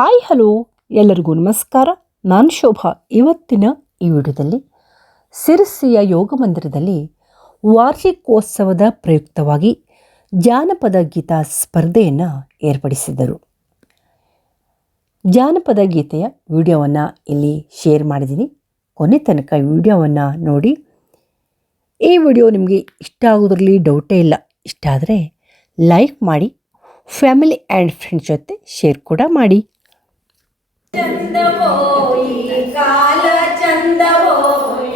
Hi, hello. ಎಲ್ಲರಿಗೂ ನಮಸ್ಕಾರ. ನಾನು ಶೋಭಾ. ಇವತ್ತಿನ ಈ ವಿಡಿಯೋದಲ್ಲಿ ಸಿರಸಿಯ ಯೋಗ ಮಂದಿರದಲ್ಲಿ ವಾರ್ಷಿಕೋತ್ಸವದ ಪ್ರಯುಕ್ತವಾಗಿ ಜಾನಪದ ಗೀತಾ ಸ್ಪರ್ಧೆಯನ್ನು ಏರ್ಪಡಿಸಿದ್ದರು. ಜಾನಪದ ಗೀತೆಯ ವಿಡಿಯೋವನ್ನು ಇಲ್ಲಿ ಶೇರ್ ಮಾಡಿದ್ದೀನಿ. ಕೊನೆ ತನಕ ವಿಡಿಯೋವನ್ನು ನೋಡಿ. ಈ ವಿಡಿಯೋ ನಿಮಗೆ ಇಷ್ಟ ಆಗೋದ್ರಲ್ಲಿ ಡೌಟೇ ಇಲ್ಲ. ಇಷ್ಟ ಆದರೆ ಲೈಕ್ ಮಾಡಿ ಫ್ಯಾಮಿಲಿ ಆ್ಯಂಡ್ ಫ್ರೆಂಡ್ಸ್ ಜೊತೆ ಶೇರ್ ಕೂಡ ಮಾಡಿ. ಚಂದವೋ ಈ ಕಾಲ ಚಂದವೋ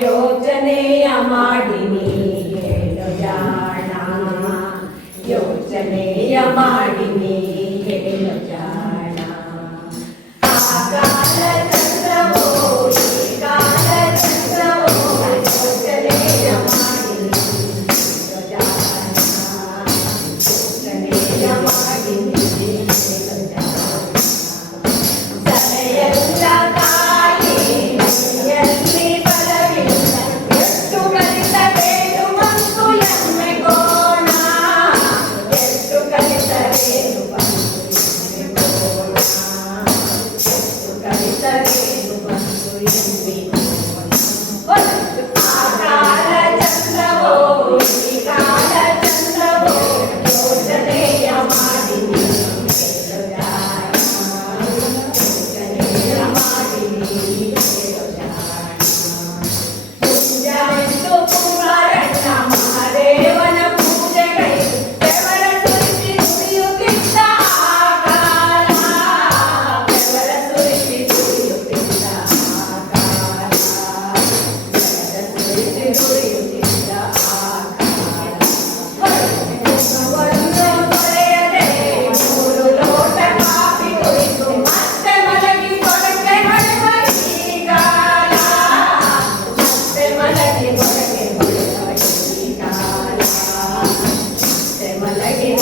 ಯೋಚನೆಯ ಮಾಡಿನಿ ಹೇಳು ಜಾಣ ಯೋಚನೆಯ ಮಾಡಿನಿ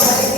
Dios.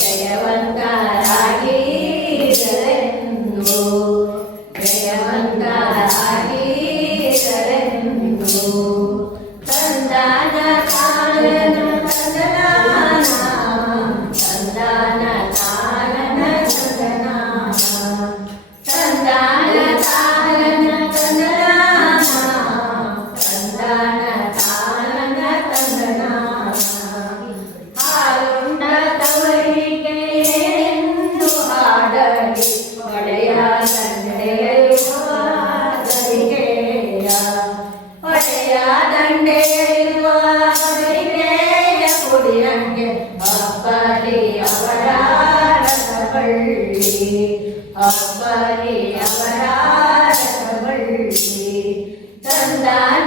దయవంత அவரே அவராரவள்ளி அவரே அவராரவள்ளி தந்தான்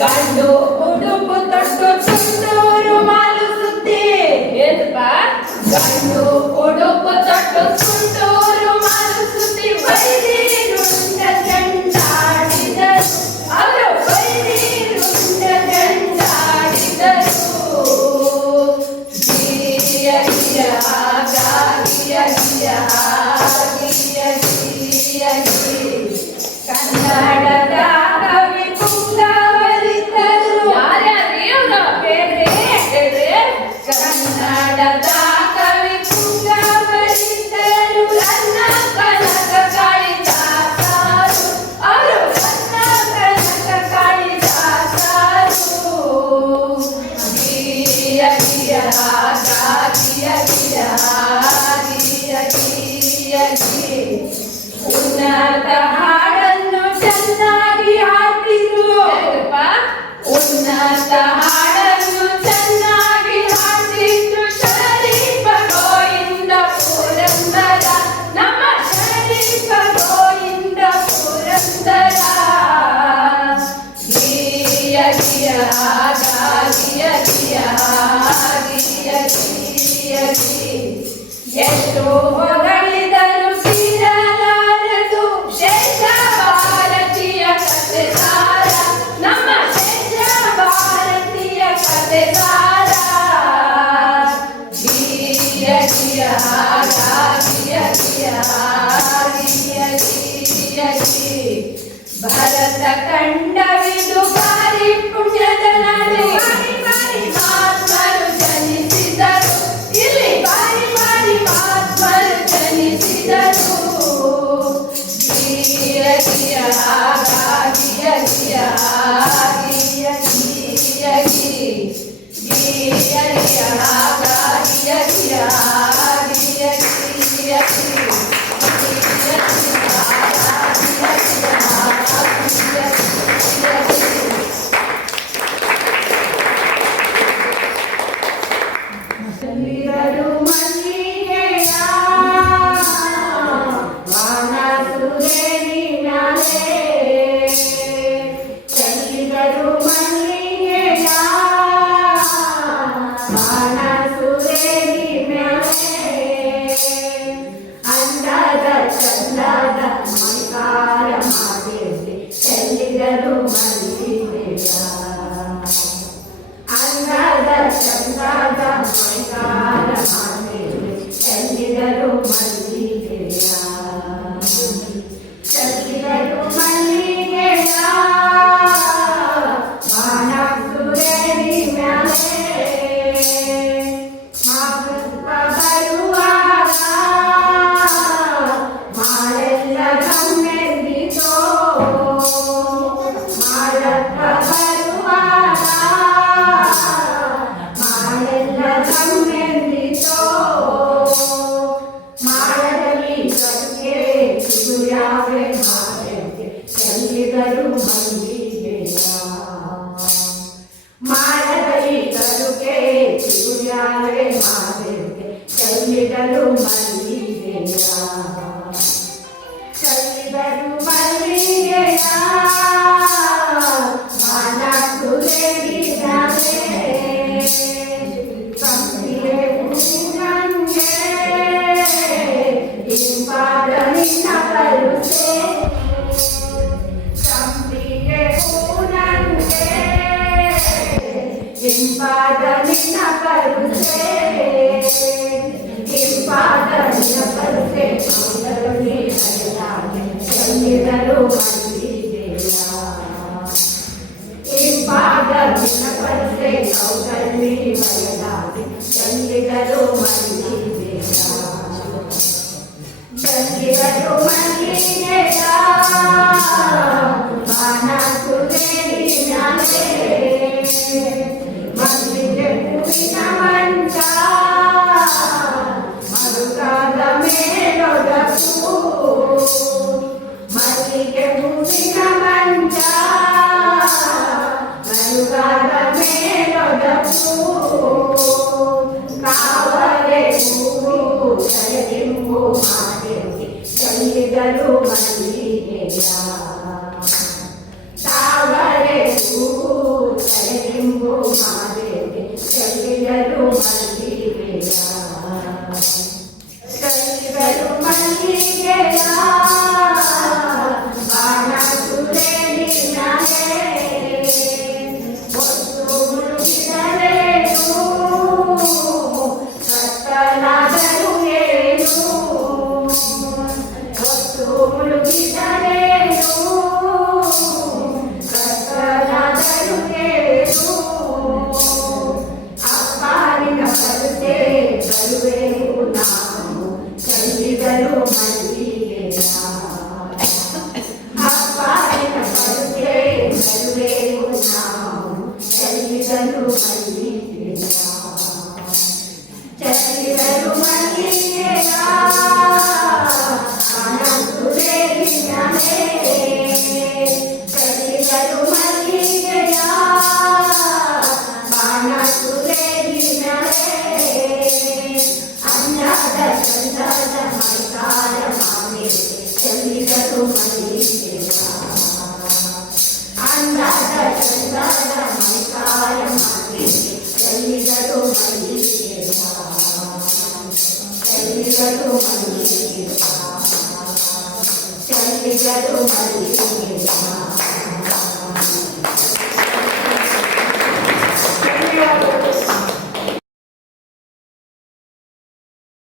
ಗಂಡು ಉಡುಪು ತೊಟ್ಟು ಸುತ್ತೂರು ಮಾಲು ಸುತ್ತಿ ಏನಪ್ಪಾ ಗಂಡು ಉಡುಪು ತೊಟ್ಟು ಸುತ್ತೂರು ಮಾಲು ಸುತ್ತಿ ಬೈದಿರಿ ನುಂಡ next. Father, in a Bible, ప్రజలు వినపరిసే కౌకల్ని వయదాసి చంద్రికలు మంచి చంద్రికలు